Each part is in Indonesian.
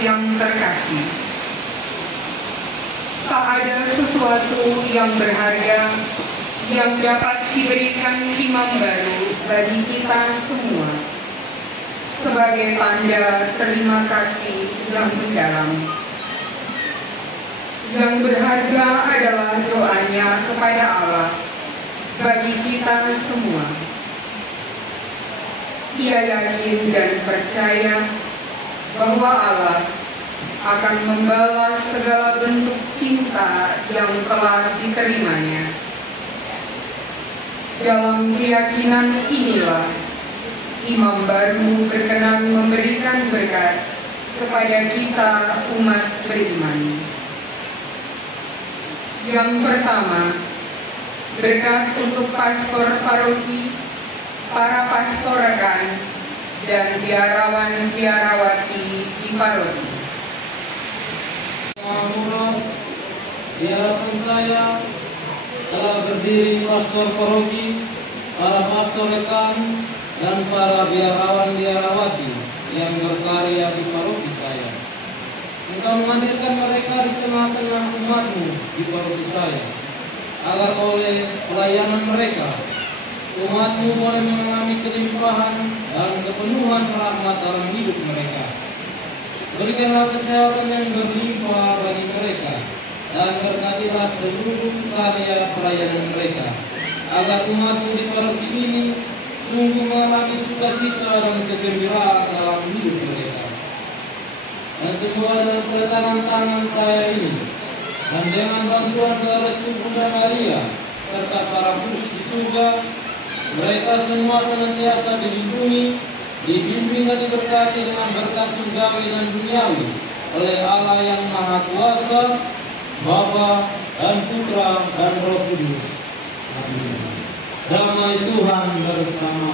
yang terkasih, tak ada sesuatu yang berharga yang dapat diberikan imam baru bagi kita semua sebagai tanda terima kasih yang mendalam. Yang berharga adalah doanya kepada Allah bagi kita semua. Ia yakin dan percaya bahwa Allah akan membalas segala bentuk cinta yang telah diterimanya. Dalam keyakinan inilah, imam baru berkenan memberikan berkat kepada kita umat beriman. Yang pertama, berkat untuk pastor paroki, para pastor rekan, dan biarawan-biarawati di paroki. Di hadapan saya telah berdiri pastor paroki, para pastor rekan, dan para biarawan-biarawati yang berkarya di paroki saya. Engkau menghadirkan mereka di tengah-tengah umatmu di paroki saya, agar oleh pelayanan mereka, umatmu boleh mengalami kelimpahan dan kepenuhan rahmat dalam hidup mereka. Berikanlah kesehatan yang berlimpah bagi mereka, dan berkatilah seluruh karya pelayanan mereka, agar umatmu di paroki ini sungguh mengalami sukacita dan kegembiraan dalam hidup mereka. Dan semua dalam pertangan tangan saya ini, dan dengan bantuan restu Bunda Maria serta para kudus di surga, mereka semua senantiasa dilindungi, dibimbing dan diberkati dengan berkat surgawi dan duniawi oleh Allah yang Maha Kuasa, Bapa dan Putra dan Roh Kudus. Amin. Damai Tuhan bersama.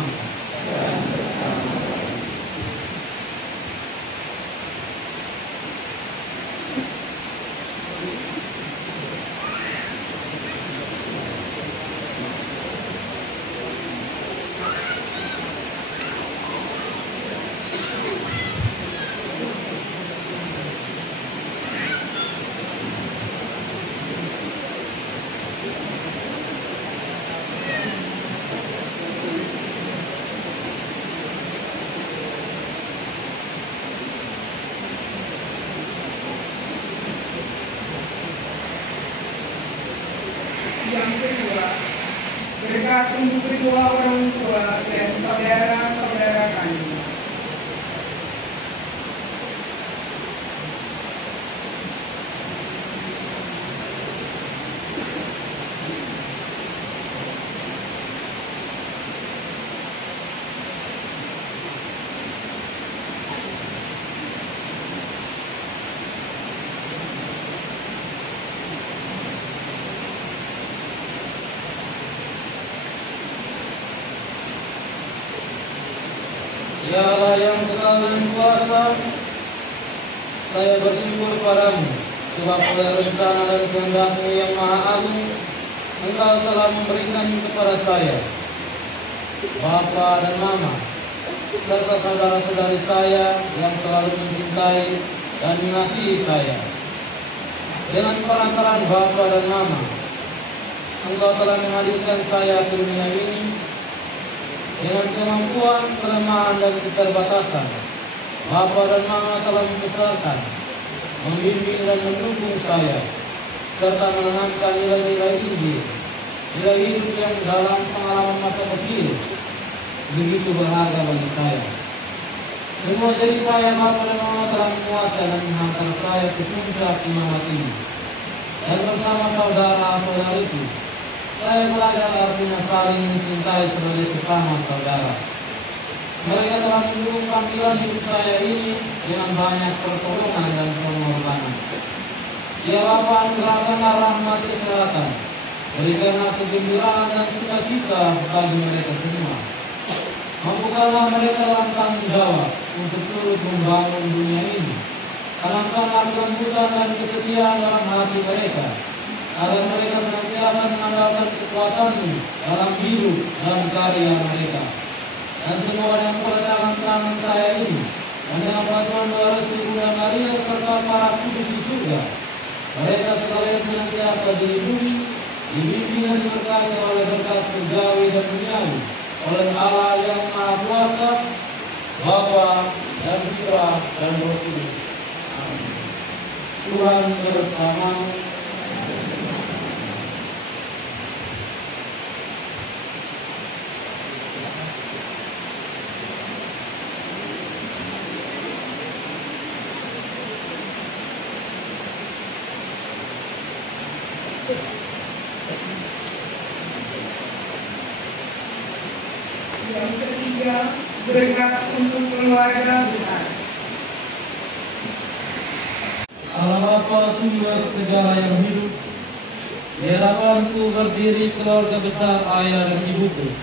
Yang kedua, berkat untuk kedua orang tua dan saudara-saudara kami. Ya Allah yang kekal dan kuasa, saya bersyukur padamu, sebab oleh rencana dan kehendak-Mu yang maha agung, Engkau telah memberikan kepada saya, Bapa dan Mama, serta saudara-saudari saya yang selalu mencintai dan mengasihi saya. Dengan perantaraan Bapa dan Mama, Engkau telah menghadirkan saya ke dunia ini. Dengan kemampuan, kelemahan, dan keterbatasan, Bapa dan Mama telah membesarkan, membimbing dan mendukung saya, serta menanamkan nilai-nilai Injil, nilai hidup yang dalam pengalaman masa kecil begitu berharga bagi saya. Semua jadi saya, Bapa dan Mama telah menguatkan dan menghantar saya ke puncak imamat ini. Dan bersama saudara-saudariku, saya belajar artinya saling mencintai sebagai sesama saudara. Mereka telah mendukung panggilan hidup saya ini dengan banyak pertolongan dan pengorbanan. Ya Bapa, anugerahkanlah rahmat kesehatan, berikanlah kegembiraan dan sukacita bagi mereka semua. Mampukanlah mereka dalam tanggung jawab untuk turut membangun dunia ini. Tanamkanlah kelembutan dan kesetiaan dalam hati mereka, agar mereka senantiasa mengandalkan kekuatan-Mu dalam hidup dan karya mereka. Dan semua yang memperdalam tangan saya ini, dan dengan bantuan doa restu Bunda Maria dilindungi, dibimbing dan diberkati oleh berkat surgawi dan duniawi oleh Allah yang Maha Kuasa, Bapa dan Putra dan Roh Kudus. Amin. Tuhan bersamamu. Yang ketiga, berkat untuk keluarga besar. Allah Bapa sumber segala yang hidup, di hadapanku berdiri keluarga besar ayah dan ibuku.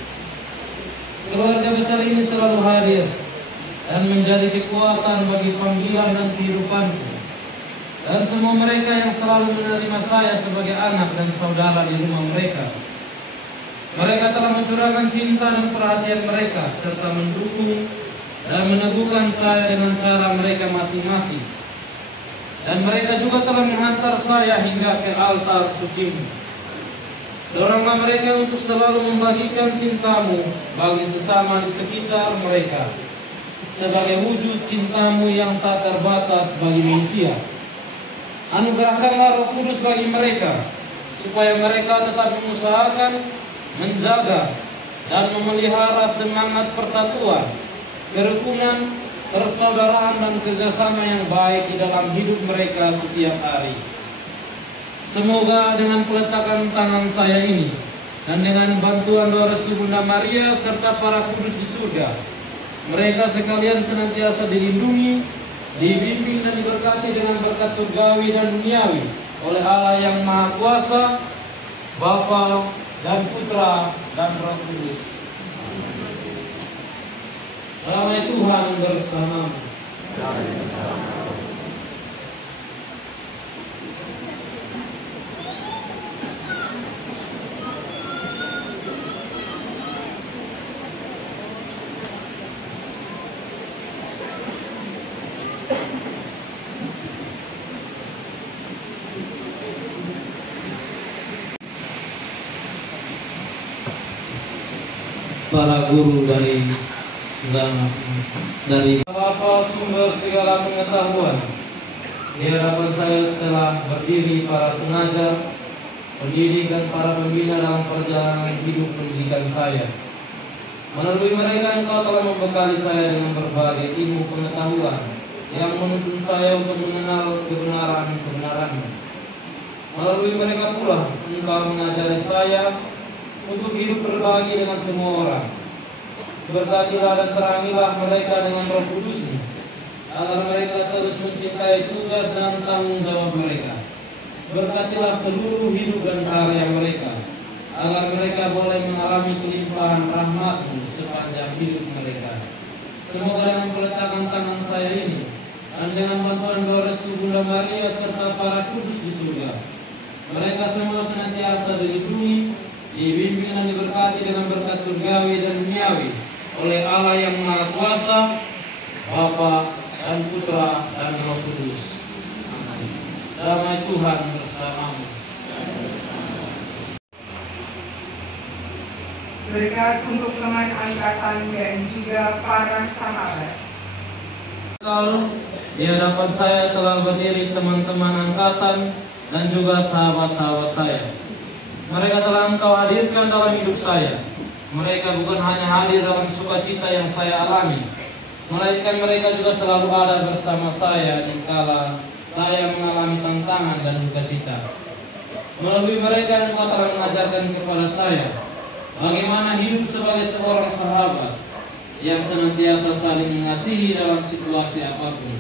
Keluarga besar ini selalu hadir dan menjadi kekuatan bagi panggilan dan kehidupanku. Dan semua mereka yang selalu menerima saya sebagai anak dan saudara di rumah mereka. Mereka telah mencurahkan cinta dan perhatian mereka serta mendukung dan meneguhkan saya dengan cara mereka masing-masing. Dan mereka juga telah menghantar saya hingga ke altar suci-Mu. Doronglah mereka untuk selalu membagikan cinta-Mu bagi sesama di sekitar mereka, sebagai wujud cinta-Mu yang tak terbatas bagi manusia. Anugerahkanlah Roh Kudus bagi mereka, supaya mereka tetap mengusahakan, menjaga, dan memelihara semangat persatuan, kerukunan, persaudaraan, dan kerjasama yang baik di dalam hidup mereka setiap hari. Semoga dengan peletakan tangan saya ini dan dengan bantuan doa restu Bunda Maria serta para kudus di surga, mereka sekalian senantiasa dilindungi, dibimbing dan diberkati dengan berkat surgawi dan duniawi oleh Allah yang Maha Kuasa, Bapa dan Putra dan Roh Kudus. Damai Tuhan bersamamu. Para guru dari Bapa sumber segala pengetahuan, di hadapan saya telah berdiri para pengajar, pendidik dan para pembina dalam perjalanan hidup pendidikan saya. Melalui mereka Engkau telah membekali saya dengan berbagai ilmu pengetahuan yang menuntun saya untuk mengenal kebenaran-kebenaran-Mu. Melalui mereka pula Engkau mengajari saya untuk hidup berbagi dengan semua orang. Berkatilah dan terangilah mereka dengan Roh Kudus-Mu, agar mereka terus mencintai tugas dan tanggung jawab mereka. Berkatilah seluruh hidup dan karya mereka, agar mereka boleh mengalami kelimpahan rahmat-Mu sepanjang hidup mereka. Semoga dengan peletakan tangan saya ini dan dengan bantuan doa restu Bunda Maria serta para kudus di surga, mereka semua senantiasa dilindungi, dibimbing dan diberkati dengan berkat surgawi dan duniawi oleh Allah yang Maha Kuasa, Bapa dan Putra dan Roh Kudus. Amin. Damai Tuhan bersamamu. Berkat untuk teman angkatan dan juga para sahabat. Lalu di hadapan saya telah berdiri teman-teman angkatan dan juga sahabat-sahabat saya. Mereka telah Engkau hadirkan dalam hidup saya. Mereka bukan hanya hadir dalam sukacita yang saya alami, melainkan mereka juga selalu ada bersama saya dikala saya mengalami tantangan dan sukacita. Melalui mereka Engkau telah mengajarkan kepada saya bagaimana hidup sebagai seorang sahabat yang senantiasa saling mengasihi dalam situasi apapun.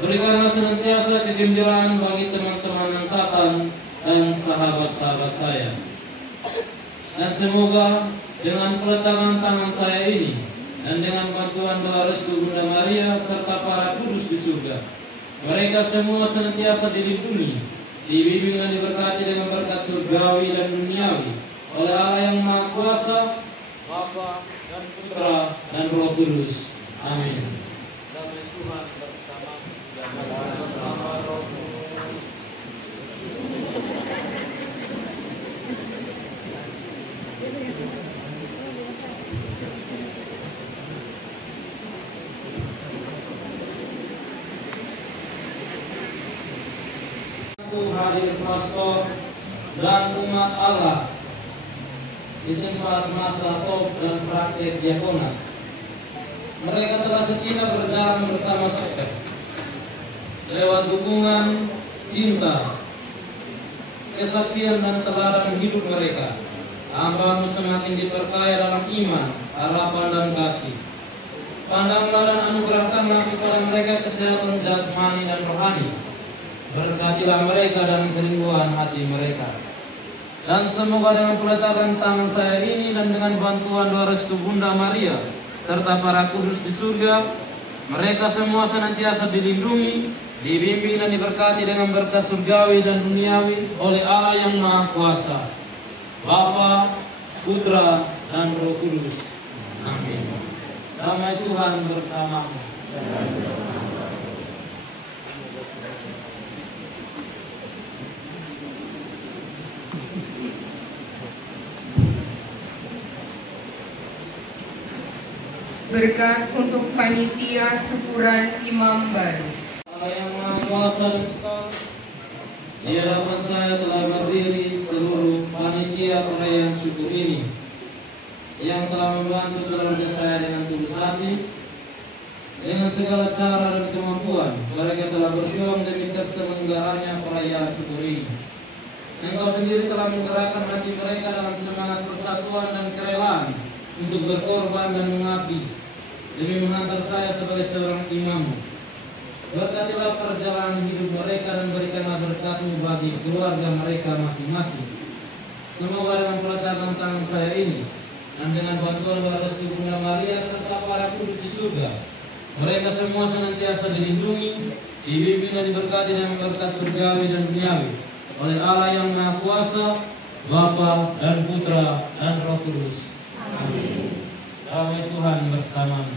Berikanlah senantiasa kegembiraan bagi teman-teman angkatan dan sahabat-sahabat saya. Dan semoga dengan peletakan tangan saya ini dan dengan bantuan doa restu Bunda Maria serta para kudus di surga, mereka semua senantiasa dilindungi, dibimbing dan diberkati dengan berkat surgawi dan duniawi oleh Allah yang Maha Kuasa, Bapa dan Putra dan Roh Kudus. Amin. Damai Tuhan bersamamu dan bersama Roh Kudus. waktu hadir pastor dan umat Allah di tempat masa top dan praktek diakonat. Mereka telah setia berjalan bersama saya lewat dukungan, cinta, kesaksian dan teladan hidup mereka. Hamba-Mu semakin diperkaya dalam iman, harapan dan kasih. Pandanglah dan anugerahkanlah kepada mereka kesehatan jasmani dan rohani. Berkatilah mereka dan kerinduan hati mereka. Dan semoga dengan peletakan tangan saya ini dan dengan bantuan doa restu Bunda Maria serta para kudus di surga, mereka semua senantiasa dilindungi, dibimbing dan diberkati dengan berkat surgawi dan duniawi oleh Allah yang Maha Kuasa, Bapa, Putra, dan Roh Kudus. Amin. Damai Tuhan bersamamu. Berkat untuk panitia syukuran imam baru. Allah yang Maha Kuasa dan Kekal, di hadapan saya telah berdiri seluruh panitia perayaan syukur ini yang telah membantu keluarga saya dengan tulus hati, dengan segala cara dan kemampuan. Mereka telah berjuang demi terselenggaranya perayaan syukur ini. Engkau sendiri telah menggerakkan hati mereka dalam semangat persatuan dan kerelaan untuk berkorban dan mengabdi demi mengantar saya sebagai seorang imam. Berkatilah perjalanan hidup mereka dan berikanlah berkat-Mu bagi keluarga mereka masing-masing. Semoga dengan peletakan tangan saya ini dan dengan bantuan doa restu Bunda Maria serta para kudus di surga, mereka semua senantiasa dilindungi, dibimbing dan diberkati dengan berkat surgawi dan duniawi oleh Allah yang Maha Kuasa, Bapa dan Putra dan Roh Kudus. Amin. Damai Tuhan bersamamu.